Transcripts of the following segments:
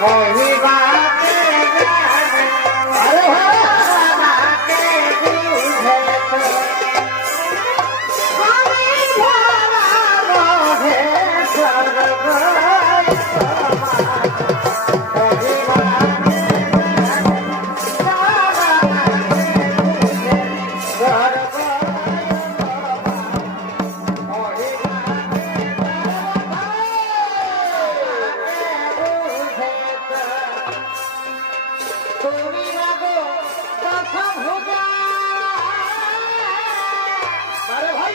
Corre! আরে ভাই!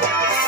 Bye.